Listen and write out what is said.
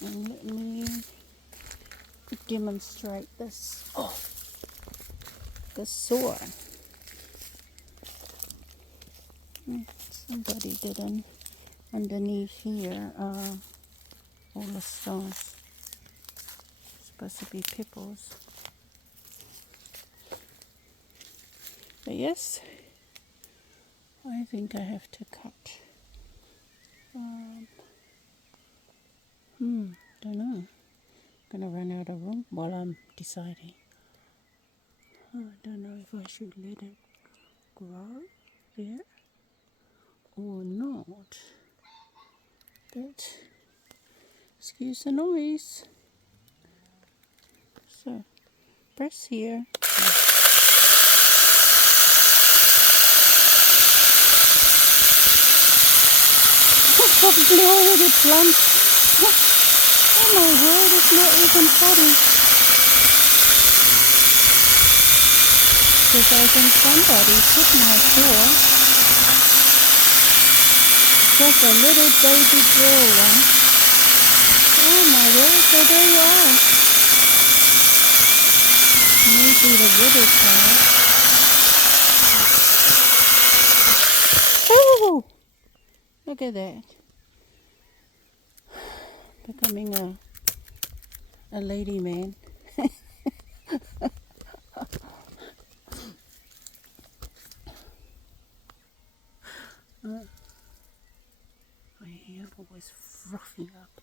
And let me demonstrate this. Oh, the saw. Somebody did underneath here. All the stones. Supposed to be pipples. But yes, I think I have to cut. Don't know. Gonna run out of room while I'm deciding. I don't know if I should let it grow there or not. But excuse the noise. So press here. Probably already blunt. Oh my word, it's not even funny. Because I think somebody took my saw. Just a little baby girl one. Oh my word, so there you are. Maybe the little child. Oh! Look at that. Becoming a lady man. My hair always fluffing up.